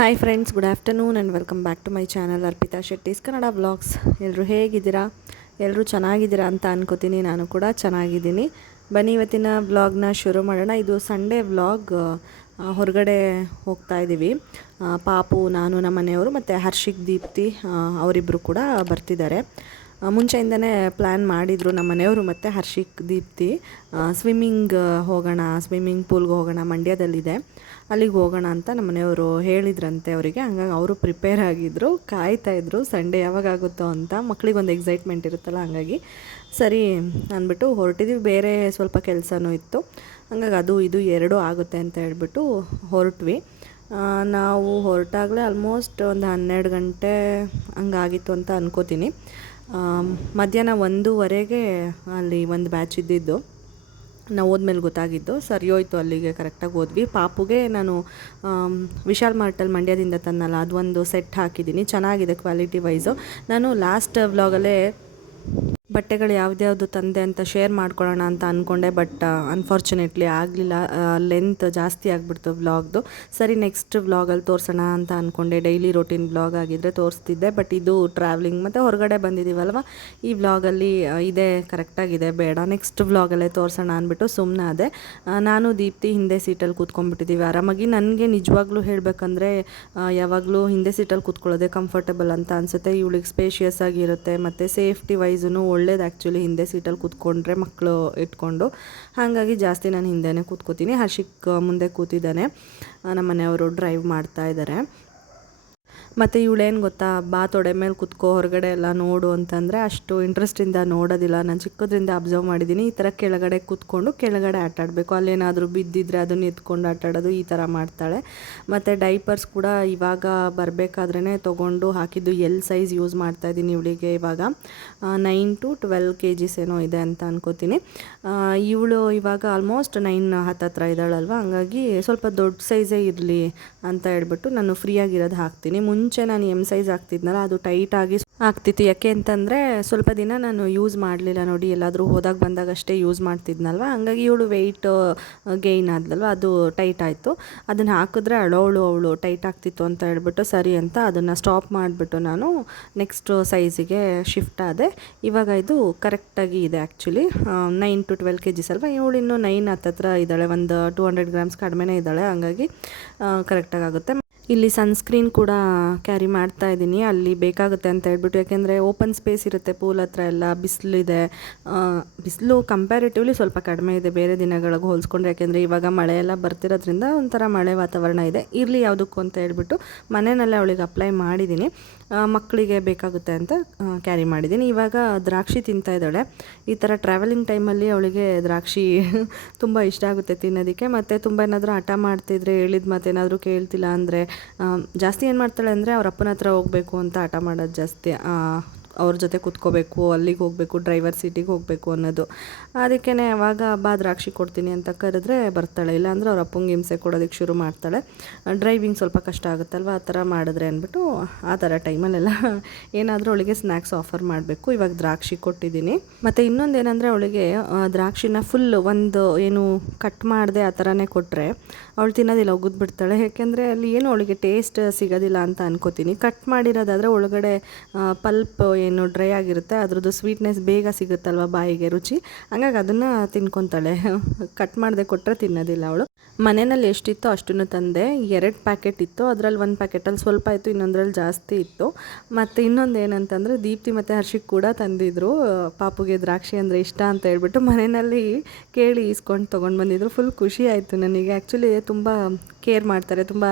Hi friends, good afternoon and welcome back to my channel Arpita Shetty's Kannada vlogs. ಎಲ್ಲರೂ ಹೇಗಿದ್ದೀರಾ? ಎಲ್ಲರೂ ಚೆನ್ನಾಗಿದ್ದೀರಾ ಅಂತ ಅನ್ಕೋತೀನಿ. ನಾನು ಕೂಡ ಚೆನ್ನಾಗಿದ್ದೀನಿ. ಬನ್ನಿ ಇವತ್ತಿನ ವ್ಲಾಗ್ನ ಶುರು ಮಾಡೋಣ. ಇದು ಸಂಡೇ ವ್ಲಾಗ್. ಹೊರಗಡೆ ಹೋಗ್ತಾ ಇದ್ದೀವಿ. ಪಾಪು, ನಾನು, ನಮ್ಮ ಮನೆಯವರು ಮತ್ತು ಹರ್ಷಿಕ್, ದೀಪ್ತಿ ಅವರಿಬ್ಬರು ಕೂಡ ಬರ್ತಿದ್ದಾರೆ. ಮುಂಚೆಯಿಂದನೇ ಪ್ಲ್ಯಾನ್ ಮಾಡಿದರು ನಮ್ಮ ಮನೆಯವರು ಮತ್ತು ಹರ್ಷಿಕ್, ದೀಪ್ತಿ. ಸ್ವಿಮ್ಮಿಂಗ್ ಹೋಗೋಣ, ಸ್ವಿಮ್ಮಿಂಗ್ ಪೂಲ್ಗೆ ಹೋಗೋಣ, ಮಂಡ್ಯದಲ್ಲಿದೆ, ಅಲ್ಲಿಗೆ ಹೋಗೋಣ ಅಂತ ನಮ್ಮ ಮನೆಯವರು ಹೇಳಿದ್ರಂತೆ ಅವರಿಗೆ. ಹಂಗಾಗಿ ಅವರು ಪ್ರಿಪೇರ್ ಆಗಿದ್ದರು, ಕಾಯ್ತಾಯಿದ್ರು ಸಂಡೇ ಯಾವಾಗಾಗುತ್ತೋ ಅಂತ. ಮಕ್ಕಳಿಗೊಂದು ಎಕ್ಸೈಟ್ಮೆಂಟ್ ಇರುತ್ತಲ್ಲ, ಹಂಗಾಗಿ ಸರಿ ಅಂದ್ಬಿಟ್ಟು ಹೊರಟಿದ್ದೀವಿ. ಬೇರೆ ಸ್ವಲ್ಪ ಕೆಲಸನೂ ಇತ್ತು, ಹಂಗಾಗಿ ಅದು ಇದು ಎರಡೂ ಆಗುತ್ತೆ ಅಂತ ಹೇಳ್ಬಿಟ್ಟು ಹೊರಟ್ವಿ. ನಾವು ಹೊರಟಾಗಲೇ ಆಲ್ಮೋಸ್ಟ್ ಒಂದು 12 ಗಂಟೆ ಹಂಗಾಗಿತ್ತು ಅಂತ ಅನ್ಕೋತೀನಿ. ಮಧ್ಯಾಹ್ನ 1:15ಗೆ ಅಲ್ಲಿ ಒಂದು ಬ್ಯಾಚ್ ಇದ್ದಿದ್ದು. ನಾವು ಹೋದ್ಮೇಲೆ ಗೊತ್ತಾಗಿದ್ದು. ಸರಿ ಹೋಯ್ತು, ಅಲ್ಲಿಗೆ ಕರೆಕ್ಟಾಗಿ ಹೋದ್ವಿ. ಪಾಪುಗೆ ನಾನು ವಿಶಾಲ್ ಮಾರ್ಟಲ್ಲಿ ಮಂಡ್ಯದಿಂದ ತಂದಲ್ಲ, ಅದೊಂದು ಸೆಟ್ ಹಾಕಿದ್ದೀನಿ. ಚೆನ್ನಾಗಿದೆ ಕ್ವಾಲಿಟಿ ವೈಸು. ನಾನು ಲಾಸ್ಟ್ ವ್ಲಾಗಲ್ಲೇ ಬಟ್ಟೆಗಳು ಯಾವ್ದ್ಯಾವುದು ತಂದೆ ಅಂತ ಶೇರ್ ಮಾಡ್ಕೊಳ್ಳೋಣ ಅಂತ ಅಂದ್ಕೊಂಡೆ, ಬಟ್ ಅನ್ಫಾರ್ಚುನೇಟ್ಲಿ ಆಗಲಿಲ್ಲ. ಲೆಂತ್ ಜಾಸ್ತಿ ಆಗಿಬಿಡ್ತು ವ್ಲಾಗ್ದು. ಸರಿ, ನೆಕ್ಸ್ಟ್ ವ್ಲಾಗಲ್ಲಿ ತೋರಿಸೋಣ ಅಂತ ಅಂದ್ಕೊಂಡೆ. ಡೈಲಿ ರೊಟೀನ್ ವ್ಲಾಗ್ ಆಗಿದ್ದರೆ ತೋರಿಸ್ತಿದ್ದೆ, ಬಟ್ ಇದು ಟ್ರಾವೆಲಿಂಗ್ ಮತ್ತು ಹೊರಗಡೆ ಬಂದಿದ್ದೀವಲ್ವ, ಈ ವ್ಲಾಗಲ್ಲಿ ಇದೇ ಕರೆಕ್ಟಾಗಿದೆ, ಬೇಡ ನೆಕ್ಸ್ಟ್ ವ್ಲಾಗಲ್ಲೇ ತೋರಿಸೋಣ ಅಂದ್ಬಿಟ್ಟು ಸುಮ್ಮನಾದೆ. ನಾನು ದೀಪ್ತಿ ಹಿಂದೆ ಸೀಟಲ್ಲಿ ಕೂತ್ಕೊಂಡ್ಬಿಟ್ಟಿದ್ದೀವಿ ಆರಾಮಾಗಿ. ನನಗೆ ನಿಜವಾಗ್ಲೂ ಹೇಳಬೇಕಂದ್ರೆ ಯಾವಾಗಲೂ ಹಿಂದೆ ಸೀಟಲ್ಲಿ ಕೂತ್ಕೊಳ್ಳೋದೆ ಕಂಫರ್ಟಬಲ್ ಅಂತ ಅನಿಸುತ್ತೆ. ಇವಳಿಗೆ ಸ್ಪೇಷಿಯಸ್ ಆಗಿರುತ್ತೆ ಮತ್ತು ಸೇಫ್ಟಿ ವೈಸೂ ಒಳ್ಳೇದು ಆ್ಯಕ್ಚುಲಿ ಹಿಂದೆ ಸೀಟಲ್ಲಿ ಕೂತ್ಕೊಂಡ್ರೆ, ಮಕ್ಕಳು ಇಟ್ಕೊಂಡು. ಹಾಗಾಗಿ ಜಾಸ್ತಿ ನಾನು ಹಿಂದೆನೇ ಕೂತ್ಕೋತೀನಿ. ಹರ್ಷಿಕ್ ಮುಂದೆ ಕೂತಿದ್ದಾನೆ, ನಮ್ಮ ಮನೆಯವರು ಡ್ರೈವ್ ಮಾಡ್ತಾ ಇದ್ದಾರೆ. ಮತ್ತು ಇವಳೇನು ಗೊತ್ತಾ, ಬಾ ತೊಡೆ ಮೇಲೆ ಕೂತ್ಕೋ, ಹೊರಗಡೆ ಎಲ್ಲ ನೋಡು ಅಂತಂದರೆ ಅಷ್ಟು ಇಂಟ್ರೆಸ್ಟಿಂದ ನೋಡೋದಿಲ್ಲ. ನಾನು ಚಿಕ್ಕದ್ರಿಂದ ಅಬ್ಸರ್ವ್ ಮಾಡಿದ್ದೀನಿ. ಈ ಥರ ಕೆಳಗಡೆ ಕೂತ್ಕೊಂಡು ಕೆಳಗಡೆ ಆಟಾಡಬೇಕು, ಅಲ್ಲೇನಾದರೂ ಬಿದ್ದಿದ್ರೆ ಅದನ್ನು ಎತ್ಕೊಂಡು ಆಟಾಡೋದು, ಈ ಥರ ಮಾಡ್ತಾಳೆ. ಮತ್ತು ಡೈಪರ್ಸ್ ಕೂಡ ಇವಾಗ ಬರಬೇಕಾದ್ರೇ ತೊಗೊಂಡು ಹಾಕಿದ್ದು. ಸೈಜ್ ಯೂಸ್ ಮಾಡ್ತಾಯಿದ್ದೀನಿ ಇವಳಿಗೆ. ಇವಾಗ 9 to 12 kgs ಏನೋ ಇದೆ ಅಂತ ಅನ್ಕೋತೀನಿ. ಇವಳು ಇವಾಗ ಆಲ್ಮೋಸ್ಟ್ 9 ಹತ್ತತ್ರ ಇದ್ದಾಳಲ್ವ, ಹಂಗಾಗಿ ಸ್ವಲ್ಪ ದೊಡ್ಡ ಸೈಜೇ ಇರಲಿ ಅಂತ ಹೇಳ್ಬಿಟ್ಟು ನಾನು ಫ್ರೀಯಾಗಿರೋದು ಹಾಕ್ತೀನಿ. ಮುಂಚೆ ನಾನು ಸೈಜ್ ಆಗ್ತಿದ್ನಲ್ಲ, ಅದು ಟೈಟಾಗಿ ಆಗ್ತಿತ್ತು. ಯಾಕೆ ಅಂತಂದರೆ ಸ್ವಲ್ಪ ದಿನ ನಾನು ಯೂಸ್ ಮಾಡಲಿಲ್ಲ ನೋಡಿ, ಎಲ್ಲಾದರೂ ಹೋದಾಗ ಬಂದಾಗ ಅಷ್ಟೇ ಯೂಸ್ ಮಾಡ್ತಿದ್ನಲ್ವ, ಹಂಗಾಗಿ ಇವಳು ವೆಯ್ಟ್ ಗೇಯ್ನ್ ಆದ್ಲಲ್ವ, ಅದು ಟೈಟ್ ಆಯಿತು. ಅದನ್ನು ಹಾಕಿದ್ರೆ ಅವಳು ಟೈಟ್ ಆಗ್ತಿತ್ತು ಅಂತ ಹೇಳ್ಬಿಟ್ಟು ಸರಿ ಅಂತ ಅದನ್ನು ಸ್ಟಾಪ್ ಮಾಡಿಬಿಟ್ಟು ನಾನು ನೆಕ್ಸ್ಟ್ ಸೈಜಿಗೆ ಶಿಫ್ಟ್ ಆದೆ. ಇವಾಗ ಇದು ಕರೆಕ್ಟಾಗಿ ಇದೆ ಆ್ಯಕ್ಚುಲಿ. 9 to 12 kgs ಅಲ್ವ, ಇವಳು ಇನ್ನೂ 9 ಹತ್ತತ್ರ ಇದ್ದಾಳೆ, ಒಂದು 200 grams ಕಡಿಮೆನೇ ಇದ್ದಾಳೆ, ಹಂಗಾಗಿ ಕರೆಕ್ಟಾಗಿ ಆಗುತ್ತೆ. ಇಲ್ಲಿ ಸನ್ಸ್ಕ್ರೀನ್ ಕೂಡ ಕ್ಯಾರಿ ಮಾಡ್ತಾ ಇದ್ದೀನಿ, ಅಲ್ಲಿ ಬೇಕಾಗುತ್ತೆ ಅಂತ ಹೇಳ್ಬಿಟ್ಟು. ಯಾಕೆಂದರೆ ಓಪನ್ ಸ್ಪೇಸ್ ಇರುತ್ತೆ ಪೂಲ್ ಹತ್ರ ಎಲ್ಲ, ಬಿಸಿಲಿದೆ. ಬಿಸಿಲು ಕಂಪ್ಯಾರಿಟಿವ್ಲಿ ಸ್ವಲ್ಪ ಕಡಿಮೆ ಇದೆ ಬೇರೆ ದಿನಗಳಿಗೆ ಹೋಲಿಸ್ಕೊಂಡ್ರೆ. ಯಾಕೆಂದರೆ ಇವಾಗ ಮಳೆ ಎಲ್ಲ ಬರ್ತಿರೋದ್ರಿಂದ ಒಂಥರ ಮಳೆ ವಾತಾವರಣ ಇದೆ. ಇರಲಿ ಯಾವುದಕ್ಕೂ ಅಂತ ಹೇಳ್ಬಿಟ್ಟು ಮನೆಯಲ್ಲೇ ಅವಳಿಗೆ ಅಪ್ಲೈ ಮಾಡಿದ್ದೀನಿ. ಮಕ್ಕಳಿಗೆ ಬೇಕಾಗುತ್ತೆ ಅಂತ ಕ್ಯಾರಿ ಮಾಡಿದ್ದೀನಿ. ಇವಾಗ ದ್ರಾಕ್ಷಿ ತಿಂತಾ ಇದ್ದಾಳೆ. ಈ ಥರ ಟ್ರಾವೆಲಿಂಗ್ ಟೈಮಲ್ಲಿ ಅವಳಿಗೆ ದ್ರಾಕ್ಷಿ ತುಂಬ ಇಷ್ಟ ಆಗುತ್ತೆ ತಿನ್ನೋದಕ್ಕೆ. ಮತ್ತು ತುಂಬ ಏನಾದರೂ ಹಠ ಮಾಡ್ತಿದ್ರೆ, ಹೇಳಿದ ಮಾತೇನಾದರೂ ಕೇಳ್ತಿಲ್ಲ ಅಂದರೆ ಜಾಸ್ತಿ ಏನು ಮಾಡ್ತಾಳೆ ಅಂದರೆ, ಅವ್ರ ಅಪ್ಪನ ಹತ್ರ ಹೋಗಬೇಕು ಅಂತ ಹಠ ಮಾಡೋದು ಜಾಸ್ತಿ. ಅವ್ರ ಜೊತೆ ಕೂತ್ಕೋಬೇಕು, ಅಲ್ಲಿಗೆ ಹೋಗಬೇಕು, ಡ್ರೈವರ್ ಸೀಟಿಗೆ ಹೋಗಬೇಕು ಅನ್ನೋದು. ಅದಕ್ಕೇ ಅವಾಗ ಬಾ ದ್ರಾಕ್ಷಿ ಕೊಡ್ತೀನಿ ಅಂತ ಕರೆದ್ರೆ ಬರ್ತಾಳೆ, ಇಲ್ಲಾಂದರೆ ಅವ್ರ ಅಪ್ಪಂಗೆ ಹಿಂಸೆ ಕೊಡೋದಕ್ಕೆ ಶುರು ಮಾಡ್ತಾಳೆ. ಡ್ರೈವಿಂಗ್ ಸ್ವಲ್ಪ ಕಷ್ಟ ಆಗುತ್ತಲ್ವ ಆ ಥರ ಮಾಡಿದ್ರೆ ಅಂದ್ಬಿಟ್ಟು, ಆ ಥರ ಟೈಮಲ್ಲೆಲ್ಲ ಏನಾದರೂ ಅವಳಿಗೆ ಸ್ನ್ಯಾಕ್ಸ್ ಆಫರ್ ಮಾಡಬೇಕು. ಇವಾಗ ದ್ರಾಕ್ಷಿ ಕೊಟ್ಟಿದ್ದೀನಿ. ಮತ್ತು ಇನ್ನೊಂದು ಏನಂದರೆ, ಅವಳಿಗೆ ದ್ರಾಕ್ಷಿನ ಫುಲ್ ಒಂದು ಏನು ಕಟ್ ಮಾಡಿದೆ ಆ ಥರನೇ ಕೊಟ್ಟರೆ ಅವಳು ತಿನ್ನೋದಿಲ್ಲ, ಒಗೆದ್ಬಿಡ್ತಾಳೆ. ಯಾಕೆಂದರೆ ಅಲ್ಲಿ ಏನು ಅವಳಿಗೆ ಟೇಸ್ಟ್ ಸಿಗೋದಿಲ್ಲ ಅಂತ ಅನ್ಕೋತೀನಿ. ಕಟ್ ಮಾಡಿರೋದಾದರೆ ಒಳಗಡೆ ಪಲ್ಪ್ ಏನು ಡ್ರೈ ಆಗಿರುತ್ತೆ, ಅದ್ರದ್ದು ಸ್ವೀಟ್ನೆಸ್ ಬೇಗ ಸಿಗುತ್ತಲ್ವ ಬಾಯಿಗೆ, ರುಚಿ. ಹಂಗಾಗಿ ಅದನ್ನು ತಿನ್ಕೊತಾಳೆ. ಕಟ್ ಮಾಡದೆ ಕೊಟ್ಟರೆ ತಿನ್ನೋದಿಲ್ಲ ಅವಳು. ಮನೆಯಲ್ಲಿ ಎಷ್ಟಿತ್ತೋ ಅಷ್ಟನ್ನು ತಂದೆ. 2 ಪ್ಯಾಕೆಟ್ ಇತ್ತು, ಅದರಲ್ಲಿ 1 ಪ್ಯಾಕೆಟಲ್ಲಿ ಸ್ವಲ್ಪ ಇತ್ತು, ಇನ್ನೊಂದರಲ್ಲಿ ಜಾಸ್ತಿ ಇತ್ತು. ಮತ್ತು ಇನ್ನೊಂದು ಏನಂತಂದರೆ, ದೀಪ್ತಿ ಮತ್ತು ಹರ್ಷಿಕ್ ಕೂಡ ತಂದಿದ್ರು. ಪಾಪುಗೆ ದ್ರಾಕ್ಷಿ ಅಂದರೆ ಇಷ್ಟ ಅಂತ ಹೇಳ್ಬಿಟ್ಟು ಮನೆಯಲ್ಲಿ ಕೇಳಿ ಇಸ್ಕೊಂಡು ತೊಗೊಂಡು ಬಂದಿದ್ರು. ಫುಲ್ ಖುಷಿ ಆಯಿತು ನನಗೆ. ಆ್ಯಕ್ಚುಲಿ ತುಂಬ ಕೇರ್ ಮಾಡ್ತಾರೆ, ತುಂಬ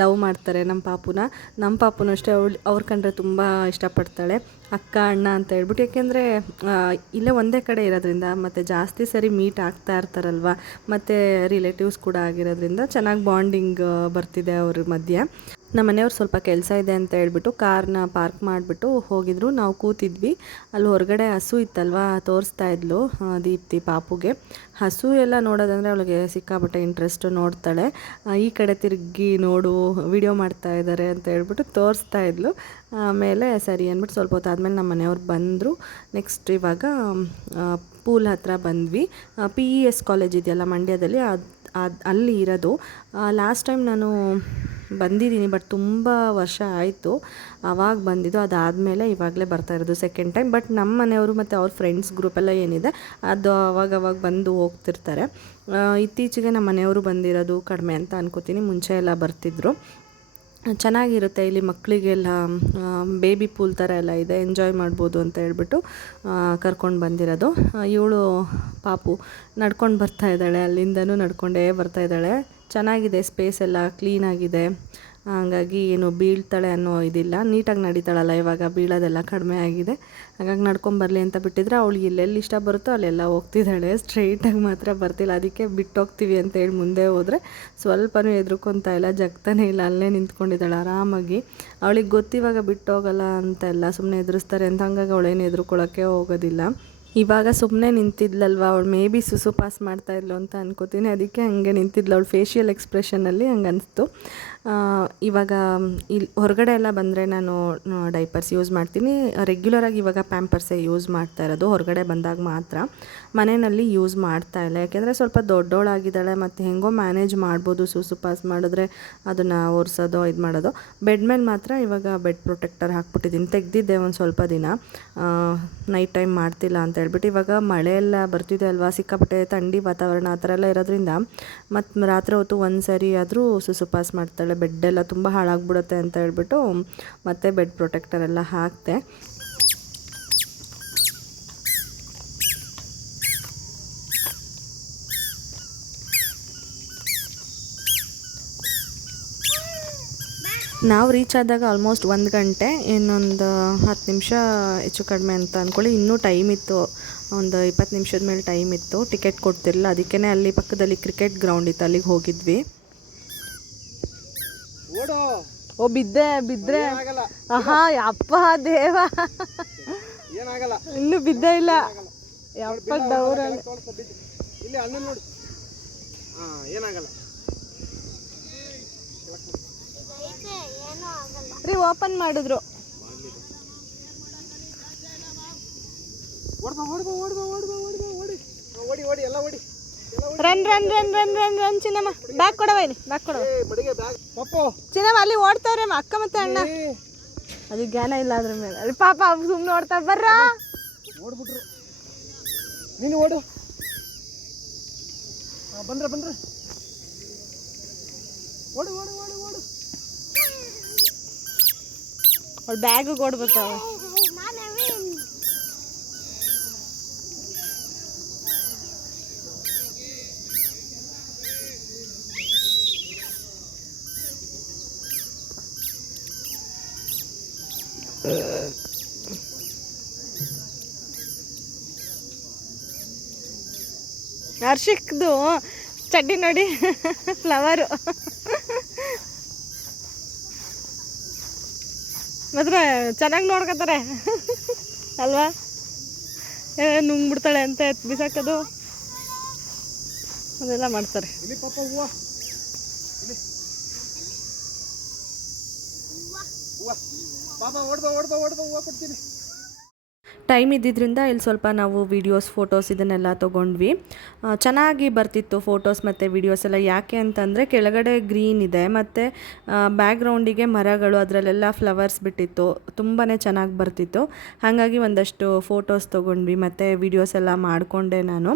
ಲವ್ ಮಾಡ್ತಾರೆ ನಮ್ಮ ಪಾಪುನ. ನಮ್ಮ ಪಾಪುನೂ ಅಷ್ಟೇ, ಅವ್ರು ಕಂಡ್ರೆ ತುಂಬ ಇಷ್ಟಪಡ್ತಾಳೆ, ಅಕ್ಕ ಅಣ್ಣ ಅಂತ ಹೇಳ್ಬಿಟ್ಟು. ಯಾಕೆಂದರೆ ಇಲ್ಲೇ ಒಂದೇ ಕಡೆ ಇರೋದ್ರಿಂದ, ಮತ್ತು ಜಾಸ್ತಿ ಸರಿ ಮೀಟ್ ಆಗ್ತಾ ಇರ್ತಾರಲ್ವ, ಮತ್ತು ರಿಲೇಟಿವ್ಸ್ ಕೂಡ ಆಗಿರೋದ್ರಿಂದ ಚೆನ್ನಾಗಿ ಬಾಂಡಿಂಗ್ ಬರ್ತಿದೆ ಅವ್ರ ಮಧ್ಯೆ. ನಮ್ಮ ಮನೆಯವ್ರು ಸ್ವಲ್ಪ ಕೆಲಸ ಇದೆ ಅಂತ ಹೇಳ್ಬಿಟ್ಟು ಕಾರ್ನ ಪಾರ್ಕ್ ಮಾಡಿಬಿಟ್ಟು ಹೋಗಿದ್ರು. ನಾವು ಕೂತಿದ್ವಿ. ಅಲ್ಲಿ ಹೊರಗಡೆ ಹಸು ಇತ್ತಲ್ವ, ತೋರಿಸ್ತಾ ಇದ್ಲು ದೀಪ್ತಿ ಪಾಪುಗೆ. ಹಸು ಎಲ್ಲ ನೋಡೋದಂದರೆ ಅವಳಿಗೆ ಸಿಕ್ಕಾಪಟ್ಟೆ ಇಂಟ್ರೆಸ್ಟು, ನೋಡ್ತಾಳೆ. ಈ ಕಡೆ ತಿರುಗಿ ನೋಡು, ವಿಡಿಯೋ ಮಾಡ್ತಾ ಇದ್ದಾರೆ ಅಂತ ಹೇಳ್ಬಿಟ್ಟು ತೋರಿಸ್ತಾ ಇದ್ಲು. ಆಮೇಲೆ ಸರಿ ಅಂದ್ಬಿಟ್ಟು ಸ್ವಲ್ಪ ಹೊತ್ತಾದ್ಮೇಲೆ ನಮ್ಮ ಮನೆಯವ್ರು ಬಂದರು. ನೆಕ್ಸ್ಟ್ ಇವಾಗ ಪೂಲ್ ಹತ್ರ ಬಂದ್ವಿ. PES ಕಾಲೇಜ್ ಇದೆಯಲ್ಲ ಮಂಡ್ಯದಲ್ಲಿ, ಅಲ್ಲಿ ಇರೋದು. ಲಾಸ್ಟ್ ಟೈಮ್ ನಾನು ಬಂದಿದ್ದೀನಿ, ಬಟ್ ತುಂಬ ವರ್ಷ ಆಯಿತು ಆವಾಗ ಬಂದಿದ್ದು. ಅದಾದಮೇಲೆ ಇವಾಗಲೇ ಬರ್ತಾ ಇರೋದು ಸೆಕೆಂಡ್ ಟೈಮ್. ಬಟ್ ನಮ್ಮ ಮನೆಯವರು ಮತ್ತು ಅವ್ರ ಫ್ರೆಂಡ್ಸ್ ಗ್ರೂಪೆಲ್ಲ ಏನಿದೆ ಅದು ಅವಾಗವಾಗ ಬಂದು ಹೋಗ್ತಿರ್ತಾರೆ. ಇತ್ತೀಚೆಗೆ ನಮ್ಮ ಮನೆಯವರು ಬಂದಿರೋದು ಕಡಿಮೆ ಅಂತ ಅನ್ಕೋತೀನಿ. ಮುಂಚೆ ಎಲ್ಲ ಬರ್ತಿದ್ರು. ಚೆನ್ನಾಗಿರುತ್ತೆ ಇಲ್ಲಿ ಮಕ್ಕಳಿಗೆಲ್ಲ ಬೇಬಿ ಪೂಲ್ ಥರ ಎಲ್ಲ ಇದೆ, ಎಂಜಾಯ್ ಮಾಡ್ಬೋದು ಅಂತ ಹೇಳ್ಬಿಟ್ಟು ಕರ್ಕೊಂಡು ಬಂದಿರೋದು. ಇವಳು ಪಾಪು ನಡ್ಕೊಂಡು ಬರ್ತಾ ಇದ್ದಾಳೆ, ಅಲ್ಲಿಂದನೂ ನಡ್ಕೊಂಡೇ ಬರ್ತಾ ಇದ್ದಾಳೆ. ಚೆನ್ನಾಗಿದೆ, ಸ್ಪೇಸ್ ಎಲ್ಲ ಕ್ಲೀನಾಗಿದೆ, ಹಾಗಾಗಿ ಏನು ಬೀಳ್ತಾಳೆ ಅನ್ನೋ ಇದಿಲ್ಲ. ನೀಟಾಗಿ ನಡೀತಾಳಲ್ಲ ಇವಾಗ, ಬೀಳೋದೆಲ್ಲ ಕಡಿಮೆ ಆಗಿದೆ. ಹಾಗಾಗಿ ನಡ್ಕೊಂಬರಲಿ ಅಂತ ಬಿಟ್ಟಿದ್ರೆ ಅವಳಿಗೆ ಎಲ್ಲೆಲ್ಲಿ ಇಷ್ಟ ಬರುತ್ತೋ ಅಲ್ಲೆಲ್ಲ ಹೋಗ್ತಿದ್ದಾಳೆ, ಸ್ಟ್ರೈಟಾಗಿ ಮಾತ್ರ ಬರ್ತಿಲ್ಲ. ಅದಕ್ಕೆ ಬಿಟ್ಟೋಗ್ತೀವಿ ಅಂತೇಳಿ ಮುಂದೆ ಹೋದರೆ ಸ್ವಲ್ಪನೂ ಹೆದ್ರುಕೊಂತ ಇಲ್ಲ, ಜಗ್ತಾನೆ ಇಲ್ಲ, ಅಲ್ಲೇ ನಿಂತ್ಕೊಂಡಿದ್ದಾಳೆ ಆರಾಮಾಗಿ. ಅವಳಿಗೆ ಗೊತ್ತಿವಾಗ ಬಿಟ್ಟೋಗಲ್ಲ ಅಂತೆಲ್ಲ, ಸುಮ್ಮನೆ ಎದುರಿಸ್ತಾರೆ ಅಂತ, ಹಂಗಾಗಿ ಅವಳೇನು ಎದುರ್ಕೊಳ್ಳೋಕ್ಕೆ ಹೋಗೋದಿಲ್ಲ. ಇವಾಗ ಸುಮ್ಮನೆ ನಿಂತಿದ್ಲಲ್ವ ಅವಳು, ಮೇ ಬಿ ಸುಸು ಪಾಸ್ ಮಾಡ್ತಾಯಿದ್ಲು ಅಂತ ಅನ್ಕೋತೀನಿ, ಅದಕ್ಕೆ ಹಂಗೆ ನಿಂತಿದ್ಲು. ಅವಳು ಫೇಶಿಯಲ್ ಎಕ್ಸ್ಪ್ರೆಷನಲ್ಲಿ ಹಂಗೆ ಅನಿಸ್ತು. ಇವಾಗ ಇಲ್ಲಿ ಹೊರಗಡೆ ಎಲ್ಲ ಬಂದರೆ ನಾನು ಡೈಪರ್ಸ್ ಯೂಸ್ ಮಾಡ್ತೀನಿ. ರೆಗ್ಯುಲರಾಗಿ ಇವಾಗ ಪ್ಯಾಂಪರ್ಸೇ ಯೂಸ್ ಮಾಡ್ತಾ ಇರೋದು, ಹೊರಗಡೆ ಬಂದಾಗ ಮಾತ್ರ. ಮನೆಯಲ್ಲಿ ಯೂಸ್ ಮಾಡ್ತಾ ಇಲ್ಲ, ಯಾಕೆಂದರೆ ಸ್ವಲ್ಪ ದೊಡ್ಡವಳಾಗಿದ್ದಾಳೆ, ಮತ್ತು ಹೆಂಗೋ ಮ್ಯಾನೇಜ್ ಮಾಡ್ಬೋದು. ಸುಸು ಪಾಸ್ ಮಾಡಿದ್ರೆ ಅದನ್ನು ಒರೆಸೋದು ಇದು ಮಾಡೋದು. ಬೆಡ್ ಮೇಲೆ ಮಾತ್ರ ಇವಾಗ ಬೆಡ್ ಪ್ರೊಟೆಕ್ಟರ್ ಹಾಕ್ಬಿಟ್ಟಿದ್ದೀನಿ, ತೆಗೆದಿದ್ದೆ ಒಂದು ಸ್ವಲ್ಪ ದಿನ, ನೈಟ್ ಟೈಮ್ ಮಾಡ್ತಿಲ್ಲ ಅಂತ ಹೇಳ್ಬಿಟ್ಟು. ಇವಾಗ ಮಳೆ ಎಲ್ಲ ಬರ್ತಿದೆ ಅಲ್ವಾ, ಸಿಕ್ಕಾಪಟ್ಟೆ ಥಂಡಿ ವಾತಾವರಣ ಆ ಥರ ಎಲ್ಲ ಇರೋದ್ರಿಂದ ಮತ್ತು ರಾತ್ರಿ ಹೊತ್ತು ಒಂದು ಸರಿ ಆದರೂ ಸುಸು ಪಾಸ್ ಮಾಡ್ತಾಳೆ. ಬೆಡ್ಡೆಲ್ಲ ತುಂಬ ಹಾಳಾಗ್ಬಿಡುತ್ತೆ ಅಂತ ಹೇಳ್ಬಿಟ್ಟು ಮತ್ತೆ ಬೆಡ್ ಪ್ರೊಟೆಕ್ಟರ್ ಎಲ್ಲ ಹಾಕ್ತೆ. ನಾವು ರೀಚ್ ಆದಾಗ ಆಲ್ಮೋಸ್ಟ್ 1 ಗಂಟೆ, ಇನ್ನೊಂದು 10 ನಿಮಿಷ ಹೆಚ್ಚು ಕಡಿಮೆ ಅಂತ ಅಂದ್ಕೊಳ್ಳಿ. ಇನ್ನೂ ಟೈಮ್ ಇತ್ತು, ಒಂದು 20 ನಿಮಿಷದ ಮೇಲೆ ಟೈಮ್ ಇತ್ತು. ಟಿಕೆಟ್ ಕೊಡ್ತಿರಲಿಲ್ಲ, ಅದಕ್ಕೇ ಅಲ್ಲಿ ಪಕ್ಕದಲ್ಲಿ ಕ್ರಿಕೆಟ್ ಗ್ರೌಂಡ್ ಇತ್ತು, ಅಲ್ಲಿಗೆ ಹೋಗಿದ್ವಿ. ಓ ಬಿದ್ರೆ ಆಹಾ ಯಪ್ಪ ದೇವ, ಇನ್ನೂ ಬಿದ್ದೇ ಇಲ್ಲ ಯಪ್ಪ ಡೌರ. ರೀ ಓಪನ್ ಮಾಡಿದ್ರು. Run run run run run run Chinnamma, bag ಕೊಡವ, ಇಲ್ಲಿ ಬ್ಯಾಗ್ ಕೊಡವ ಚಿನ್ನಮ್ಮ. ಅಲ್ಲಿ ಓಡ್ತಾವ್ರೆ ಅಕ್ಕ ಮತ್ತೆ ಅಣ್ಣ, ಅದು ಜ್ಞಾನ ಇಲ್ಲ ಅದ್ರ ಮೇಲೆ. ಅಲ್ಲಿ ಪಾಪ ಸುಮ್ಮನೆ ಓಡ್ತಾವ, ಬರ್ರ ಓಡ್ಬಿಟ್ರು. ನೀನು ಓಡು, ಬಂದ್ರೆ ಓಡು ಓಡು ಓಡು ಓಡು. ಅವಳು ಬ್ಯಾಗ್ ಕೊಡ್ಬೇಕಾವ. ಹರ್ಷಿಕ್ದು ಚಡ್ಡಿ ನೋಡಿ, ಫ್ಲವರು ಮಾತ್ರ ಚೆನ್ನಾಗಿ ನೋಡ್ಕೊತಾರೆ ಅಲ್ವಾ. ನುಂಗ್ಬಿಡ್ತಾಳೆ ಅಂತ ಬಿಸಾಕೋದು ಅದೆಲ್ಲ ಮಾಡ್ತಾರೆ. ಟೈಮ್ ಇದ್ದಿದ್ದರಿಂದ ಇಲ್ಲಿ ಸ್ವಲ್ಪ ನಾವು ವೀಡಿಯೋಸ್, ಫೋಟೋಸ್ ಇದನ್ನೆಲ್ಲ ತೊಗೊಂಡ್ವಿ. ಚೆನ್ನಾಗಿ ಬರ್ತಿತ್ತು ಫೋಟೋಸ್ ಮತ್ತು ವೀಡಿಯೋಸ್ ಎಲ್ಲ. ಯಾಕೆ ಅಂತಂದರೆ ಕೆಳಗಡೆ ಗ್ರೀನ್ ಇದೆ, ಮತ್ತು ಬ್ಯಾಕ್ಗ್ರೌಂಡಿಗೆ ಮರಗಳು, ಅದರಲ್ಲೆಲ್ಲ ಫ್ಲವರ್ಸ್ ಬಿಟ್ಟಿತ್ತು, ತುಂಬಾ ಚೆನ್ನಾಗಿ ಬರ್ತಿತ್ತು. ಹಾಗಾಗಿ ಒಂದಷ್ಟು ಫೋಟೋಸ್ ತೊಗೊಂಡ್ವಿ ಮತ್ತು ವೀಡಿಯೋಸ್ ಎಲ್ಲ ಮಾಡಿಕೊಂಡೆ ನಾನು.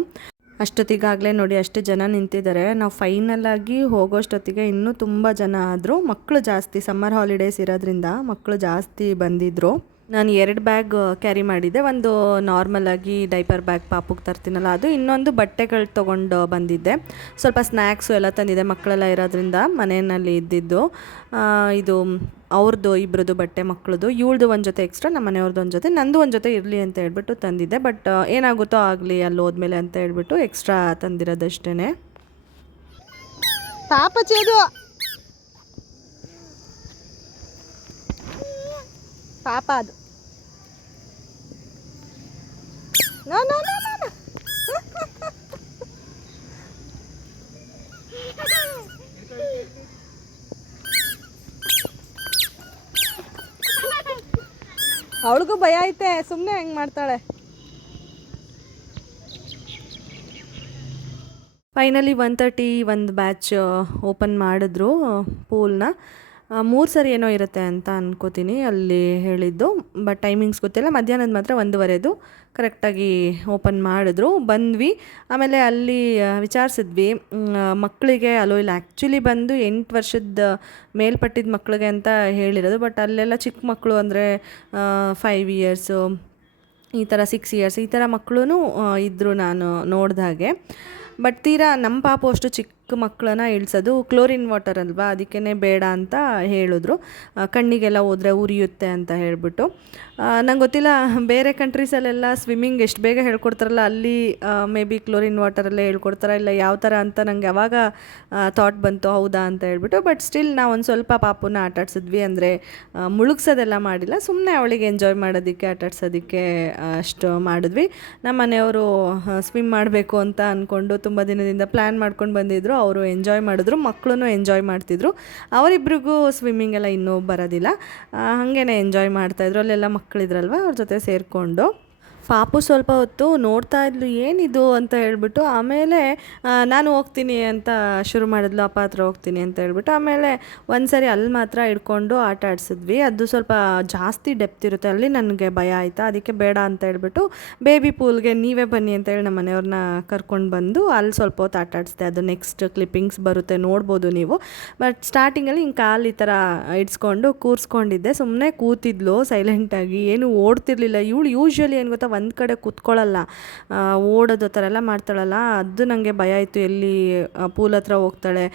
ಅಷ್ಟೊತ್ತಿಗಾಗಲೇ ನೋಡಿ ಅಷ್ಟು ಜನ ನಿಂತಿದ್ದಾರೆ. ನಾವು ಫೈನಲಾಗಿ ಹೋಗೋಷ್ಟೊತ್ತಿಗೆ ಇನ್ನೂ ತುಂಬ ಜನ ಆದರು. ಮಕ್ಕಳು ಜಾಸ್ತಿ, ಸಮ್ಮರ್ ಹಾಲಿಡೇಸ್ ಇರೋದ್ರಿಂದ ಮಕ್ಕಳು ಜಾಸ್ತಿ ಬಂದಿದ್ದರು. ನಾನು 2 ಬ್ಯಾಗ್ ಕ್ಯಾರಿ ಮಾಡಿದ್ದೆ. ಒಂದು ನಾರ್ಮಲಾಗಿ ಡೈಪರ್ ಬ್ಯಾಗ್ ಪಾಪುಗೆ ತರ್ತೀನಲ್ಲ ಅದು, ಇನ್ನೊಂದು ಬಟ್ಟೆಗಳು ತೊಗೊಂಡು ಬಂದಿದ್ದೆ. ಸ್ವಲ್ಪ ಸ್ನ್ಯಾಕ್ಸು ಎಲ್ಲ ತಂದಿದ್ದೆ, ಮಕ್ಕಳೆಲ್ಲ ಇರೋದ್ರಿಂದ ಮನೆಯಲ್ಲಿ ಇದ್ದಿದ್ದು. ಇದು ಅವ್ರದ್ದು ಇಬ್ಬರದು ಬಟ್ಟೆ, ಮಕ್ಕಳದು. ಇವಳ್ದು ಒಂದು ಜೊತೆ ಎಕ್ಸ್ಟ್ರಾ, ನಮ್ಮ ಮನೆಯವ್ರದ್ದು ಒಂದು ಜೊತೆ, ನಂದು ಒಂದು ಜೊತೆ ಇರಲಿ ಅಂತ ಹೇಳ್ಬಿಟ್ಟು ತಂದಿದ್ದೆ. ಬಟ್ ಏನಾಗುತ್ತೋ ಆಗಲಿ ಅಲ್ಲಿ ಹೋದ್ಮೇಲೆ ಅಂತ ಹೇಳ್ಬಿಟ್ಟು ಎಕ್ಸ್ಟ್ರಾ ತಂದಿರೋದಷ್ಟೇ. ಪಾಪ ಚೇದು, ಪಾಪ ಅದು ನೋ ನೋ ನೋ ನೋ. ಅವಳಿಗೂ ಭಯ ಐತೆ, ಸುಮ್ಮನೆ ಹೆಂಗೆ ಮಾಡ್ತಾಳೆ. ಫೈನಲಿ 1:30 ಒಂದು ಬ್ಯಾಚ್ ಓಪನ್ ಮಾಡಿದ್ರು ಪೂಲ್ನ. 3 ಸರಿ ಏನೋ ಇರುತ್ತೆ ಅಂತ ಅನ್ಕೋತೀನಿ ಅಲ್ಲಿ ಹೇಳಿದ್ದು, ಬಟ್ ಟೈಮಿಂಗ್ಸ್ ಗೊತ್ತಿಲ್ಲ. ಮಧ್ಯಾಹ್ನದ ಮಾತ್ರ 1:15 ಕರೆಕ್ಟಾಗಿ ಓಪನ್ ಮಾಡಿದ್ರು. ಬಂದ್ವಿ. ಆಮೇಲೆ ಅಲ್ಲಿ ವಿಚಾರಿಸಿದ್ವಿ ಮಕ್ಕಳಿಗೆ ಅಲೋ ಇಲ್ಲ. ಆ್ಯಕ್ಚುಲಿ ಬಂದು 8 ವರ್ಷದ ಮೇಲ್ಪಟ್ಟಿದ್ದ ಮಕ್ಕಳಿಗೆ ಅಂತ ಹೇಳಿರೋದು, ಬಟ್ ಅಲ್ಲೆಲ್ಲ ಚಿಕ್ಕ ಮಕ್ಕಳು ಅಂದರೆ 5 ಇಯರ್ಸು ಈ ಥರ 6 ಇಯರ್ಸ್ ಈ ಥರ ಮಕ್ಕಳು ಇದ್ದರು ನಾನು ನೋಡಿದಾಗೆ. ಬಟ್ ತೀರಾ ನಮ್ಮ ಪಾಪು ಅಷ್ಟು ಚಿಕ್ಕ ಮಕ್ಕಳನ್ನ ಇಳಿಸೋದು ಕ್ಲೋರಿನ್ ವಾಟರ್ ಅಲ್ವಾ, ಅದಕ್ಕೇ ಬೇಡ ಅಂತ ಹೇಳಿದ್ರು. ಕಣ್ಣಿಗೆಲ್ಲ ಹೋದರೆ ಉರಿಯುತ್ತೆ ಅಂತ ಹೇಳಿಬಿಟ್ಟು. ನಂಗೆ ಗೊತ್ತಿಲ್ಲ ಬೇರೆ ಕಂಟ್ರೀಸಲ್ಲೆಲ್ಲ ಸ್ವಿಮ್ಮಿಂಗ್ ಎಷ್ಟು ಬೇಗ ಹೇಳ್ಕೊಡ್ತಾರಲ್ಲ, ಅಲ್ಲಿ ಮೇ ಬಿ ಕ್ಲೋರಿನ್ ವಾಟರಲ್ಲೇ ಹೇಳ್ಕೊಡ್ತಾರ ಇಲ್ಲ ಯಾವ ಥರ ಅಂತ ನಂಗೆ ಯಾವಾಗ ಥಾಟ್ ಬಂತು ಹೌದಾ ಅಂತ ಹೇಳ್ಬಿಟ್ಟು. ಬಟ್ ಸ್ಟಿಲ್ ನಾವು ಒಂದು ಸ್ವಲ್ಪ ಪಾಪುನ ಆಟಾಡ್ಸಿದ್ವಿ. ಅಂದರೆ ಮುಳುಗ್ಸೋದೆಲ್ಲ ಮಾಡಿಲ್ಲ, ಸುಮ್ಮನೆ ಅವಳಿಗೆ ಎಂಜಾಯ್ ಮಾಡೋದಕ್ಕೆ ಆಟಾಡ್ಸೋದಕ್ಕೆ ಅಷ್ಟು ಮಾಡಿದ್ವಿ. ನಮ್ಮ ಮನೆಯವರು ಸ್ವಿಮ್ ಮಾಡಬೇಕು ಅಂತ ಅಂದ್ಕೊಂಡು ತುಂಬ ದಿನದಿಂದ ಪ್ಲ್ಯಾನ್ ಮಾಡ್ಕೊಂಡು ಬಂದಿದ್ದರು. ಅವರು ಎಂಜಾಯ್ ಮಾಡಿದ್ರು, ಮಕ್ಕಳು ಎಂಜಾಯ್ ಮಾಡ್ತಿದ್ರು. ಅವರಿಬ್ರಿಗೂ ಸ್ವಿಮ್ಮಿಂಗ್ ಎಲ್ಲ ಇನ್ನೂ ಬರೋದಿಲ್ಲ, ಹಾಗೇ ಎಂಜಾಯ್ ಮಾಡ್ತಾಯಿದ್ರು. ಅಲ್ಲೆಲ್ಲ ಮಕ್ಕಳಿದ್ರಲ್ವ ಅವ್ರ ಜೊತೆ ಸೇರಿಕೊಂಡು. ಪಾಪು ಸ್ವಲ್ಪ ಹೊತ್ತು ನೋಡ್ತಾ ಇದ್ಲು ಏನಿದು ಅಂತ ಹೇಳ್ಬಿಟ್ಟು. ಆಮೇಲೆ ನಾನು ಹೋಗ್ತೀನಿ ಅಂತ ಶುರು ಮಾಡಿದ್ಲು, ಅಪ್ಪ ಹತ್ರ ಹೋಗ್ತೀನಿ ಅಂತ ಹೇಳ್ಬಿಟ್ಟು. ಆಮೇಲೆ ಒಂದು ಸರಿ ಅಲ್ಲಿ ಮಾತ್ರ ಹಿಡ್ಕೊಂಡು ಆಟ ಆಡಿಸಿದ್ವಿ. ಅದು ಸ್ವಲ್ಪ ಜಾಸ್ತಿ ಡೆಪ್ತ್ ಇರುತ್ತೆ, ಅಲ್ಲಿ ನನಗೆ ಭಯ ಆಯಿತಾ, ಅದಕ್ಕೆ ಬೇಡ ಅಂತ ಹೇಳ್ಬಿಟ್ಟು ಬೇಬಿ ಪೂಲ್ಗೆ ನೀವೇ ಬನ್ನಿ ಅಂತ ಹೇಳಿ ನಮ್ಮ ಮನೆಯವ್ರನ್ನ ಕರ್ಕೊಂಡು ಬಂದು ಅಲ್ಲಿ ಸ್ವಲ್ಪ ಹೊತ್ತು ಆಟ ಆಡಿಸ್ದೆ. ಅದು ನೆಕ್ಸ್ಟ್ ಕ್ಲಿಪ್ಪಿಂಗ್ಸ್ ಬರುತ್ತೆ, ನೋಡ್ಬೋದು ನೀವು. ಬಟ್ ಸ್ಟಾರ್ಟಿಂಗಲ್ಲಿ ಹಿಂಗೆ ಕಾಲು ಈ ಥರ ಇಡ್ಸ್ಕೊಂಡು ಕೂರಿಸ್ಕೊಂಡಿದ್ದೆ. ಸುಮ್ಮನೆ ಕೂತಿದ್ಲು ಸೈಲೆಂಟಾಗಿ, ಏನು ಓಡ್ತಿರ್ಲಿಲ್ಲ. ಇವಳು ಯೂಶ್ವಲಿ ಏನು ಗೊತ್ತಾ, ಒಂದು ಕಡೆ ಕೂತ್ಕೊಳ್ಳಲ್ಲ, ಓಡೋದು ಥರ ಎಲ್ಲ ಮಾಡ್ತಾಳಲ್ಲ. ಅದು ನನಗೆ ಭಯ ಆಯಿತು, ಎಲ್ಲಿ ಪೂಲ್ ಹತ್ರ ಹೋಗ್ತಾಳೆ,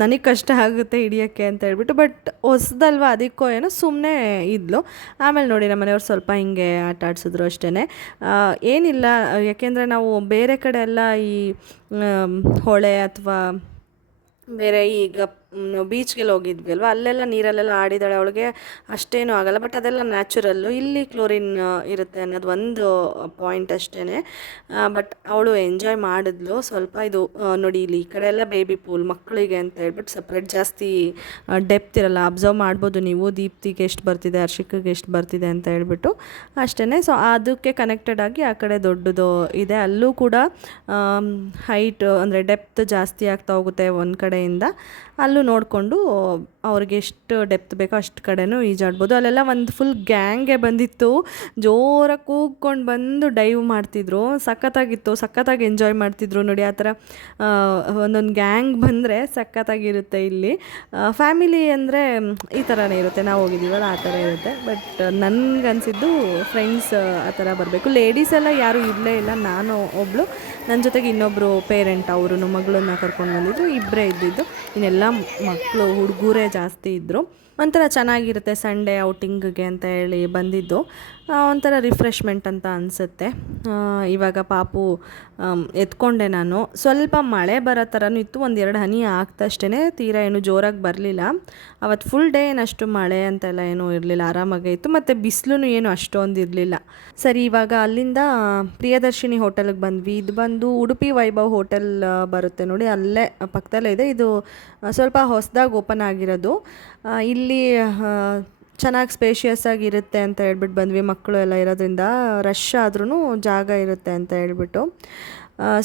ನನಗೆ ಕಷ್ಟ ಆಗುತ್ತೆ ಹಿಡಿಯೋಕ್ಕೆ ಅಂತ ಹೇಳ್ಬಿಟ್ಟು. ಬಟ್ ಹೊಸ್ದಲ್ವ ಅದಕ್ಕೋ ಏನೋ ಸುಮ್ಮನೆ ಇದ್ಲು. ಆಮೇಲೆ ನೋಡಿ ನಮ್ಮ ಮನೆಯವ್ರು ಸ್ವಲ್ಪ ಹಿಂಗೆ ಆಟ ಆಡಿಸಿದ್ರು ಅಷ್ಟೇ. ಏನಿಲ್ಲ, ಯಾಕೆಂದರೆ ನಾವು ಬೇರೆ ಕಡೆ ಎಲ್ಲ ಈ ಹೊಳೆ ಅಥವಾ ಬೇರೆ ಈಗ ಬೀಚ್ಗೆಲ್ಲ ಹೋಗಿದ್ವಿ ಅಲ್ವ, ಅಲ್ಲೆಲ್ಲ ನೀರಲ್ಲೆಲ್ಲ ಆಡಿದಾಳೆ, ಅವಳಿಗೆ ಅಷ್ಟೇನೂ ಆಗೋಲ್ಲ. ಬಟ್ ಅದೆಲ್ಲ ನ್ಯಾಚುರಲ್ಲು, ಇಲ್ಲಿ ಕ್ಲೋರಿನ್ ಇರುತ್ತೆ ಅನ್ನೋದು ಒಂದು ಪಾಯಿಂಟ್ ಅಷ್ಟೇ. ಬಟ್ ಅವಳು ಎಂಜಾಯ್ ಮಾಡಿದ್ಲು ಸ್ವಲ್ಪ. ಇದು ನೋಡಿ ಇಲ್ಲಿ ಈ ಕಡೆ ಎಲ್ಲ ಬೇಬಿ ಪೂಲ್ ಮಕ್ಕಳಿಗೆ ಅಂತ ಹೇಳ್ಬಿಟ್ಟು ಸಪ್ರೇಟ್, ಜಾಸ್ತಿ ಡೆಪ್ತ್ ಇರಲ್ಲ. ಅಬ್ಸರ್ವ್ ಮಾಡ್ಬೋದು ನೀವು, ದೀಪ್ತಿಗೆ ಎಷ್ಟು ಬರ್ತಿದೆ, ಹರ್ಷಿಕಿಗೆ ಎಷ್ಟು ಬರ್ತಿದೆ ಅಂತ ಹೇಳ್ಬಿಟ್ಟು ಅಷ್ಟೇ. ಸೊ ಅದಕ್ಕೆ ಕನೆಕ್ಟೆಡ್ ಆಗಿ ಆ ಕಡೆ ದೊಡ್ಡದು ಇದೆ, ಅಲ್ಲೂ ಕೂಡ ಹೈಟ್ ಅಂದರೆ ಡೆಪ್ತ್ ಜಾಸ್ತಿ ಆಗ್ತಾ ಹೋಗುತ್ತೆ ಒಂದು ಕಡೆಯಿಂದ. ಅಲ್ಲೂ ನೋಡಿಕೊಂಡು ಅವ್ರಿಗೆ ಎಷ್ಟು ಡೆಪ್ತ್ ಬೇಕೋ ಅಷ್ಟು ಕಡೆನೂ ಈಜಾಡ್ಬೋದು. ಅಲ್ಲೆಲ್ಲ ಒಂದು ಫುಲ್ ಗ್ಯಾಂಗೇ ಬಂದಿತ್ತು, ಜೋರಾಗಿ ಕೂಗ್ಕೊಂಡು ಬಂದು ಡೈವ್ ಮಾಡ್ತಿದ್ರು. ಸಖತ್ತಾಗಿ ಎಂಜಾಯ್ ಮಾಡ್ತಿದ್ರು ನೋಡಿ. ಆ ಥರ ಒಂದೊಂದು ಗ್ಯಾಂಗ್ ಬಂದರೆ ಸಖತ್ತಾಗಿರುತ್ತೆ. ಇಲ್ಲಿ ಫ್ಯಾಮಿಲಿ ಅಂದರೆ ಈ ಥರನೇ ಇರುತ್ತೆ, ನಾವು ಹೋಗಿದ್ದೀವಲ್ಲ ಆ ಥರ ಇರುತ್ತೆ. ಬಟ್ ನನಗನ್ಸಿದ್ದು ಫ್ರೆಂಡ್ಸ್ ಆ ಥರ ಬರಬೇಕು. ಲೇಡೀಸ್ ಎಲ್ಲ ಯಾರೂ ಇರಲೇ ಇಲ್ಲ, ನಾನು ಒಬ್ಬಳು, ನನ್ನ ಜೊತೆಗೆ ಇನ್ನೊಬ್ಬರು ಪೇರೆಂಟ್, ಅವರು ಮಗಳನ್ನ ಕರ್ಕೊಂಡು ಬಂದಿದ್ರು, ಇಬ್ಬರೇ ಇದ್ದಿದ್ದು. ಇನ್ನೆಲ್ಲ ಮಕ್ಕಳು ಹುಡುಗರೇ ಜಾಸ್ತಿ ಇದ್ದರು. ಒಂಥರ ಚೆನ್ನಾಗಿರುತ್ತೆ ಸಂಡೇ ಔಟಿಂಗ್ಗೆ ಅಂತ ಹೇಳಿ ಬಂದಿದ್ದು. ಒಂಥರ ರಿಫ್ರೆಶ್ಮೆಂಟ್ ಅಂತ ಅನಿಸುತ್ತೆ. ಇವಾಗ ಪಾಪು ಎತ್ಕೊಂಡೆ ನಾನು. ಸ್ವಲ್ಪ ಮಳೆ ಬರೋ ಥರನೂ ಇತ್ತು, 1-2 ಹನಿ ಆಗ್ತಷ್ಟೇ, ತೀರಾ ಏನು ಜೋರಾಗಿ ಬರಲಿಲ್ಲ. ಅವತ್ತು ಫುಲ್ ಡೇ ಏನಷ್ಟು ಮಳೆ ಅಂತೆಲ್ಲ ಏನೂ ಇರಲಿಲ್ಲ, ಆರಾಮಾಗೇ ಇತ್ತು. ಮತ್ತು ಬಿಸಿಲು ಏನು ಅಷ್ಟೊಂದು ಇರಲಿಲ್ಲ. ಸರಿ, ಇವಾಗ ಅಲ್ಲಿಂದ ಪ್ರಿಯದರ್ಶಿನಿ ಹೋಟೆಲ್ಗೆ ಬಂದ್ವಿ. ಇದು ಬಂದು ಉಡುಪಿ ವೈಭವ್ ಹೋಟೆಲ್ ಬರುತ್ತೆ ನೋಡಿ, ಅಲ್ಲೇ ಪಕ್ಕದಲ್ಲೇ ಇದೆ. ಇದು ಸ್ವಲ್ಪ ಹೊಸದಾಗಿ ಓಪನ್ ಆಗಿರೋದು. ಇಲ್ಲಿ ಚೆನ್ನಾಗಿ ಸ್ಪೇಷಿಯಸ್ ಆಗಿರುತ್ತೆ ಅಂತ ಹೇಳ್ಬಿಟ್ಟು ಬಂದ್ವಿ. ಮಕ್ಕಳು ಎಲ್ಲ ಇರೋದ್ರಿಂದ ರಶ್ ಆದ್ರೂ ಜಾಗ ಇರುತ್ತೆ ಅಂತ ಹೇಳ್ಬಿಟ್ಟು.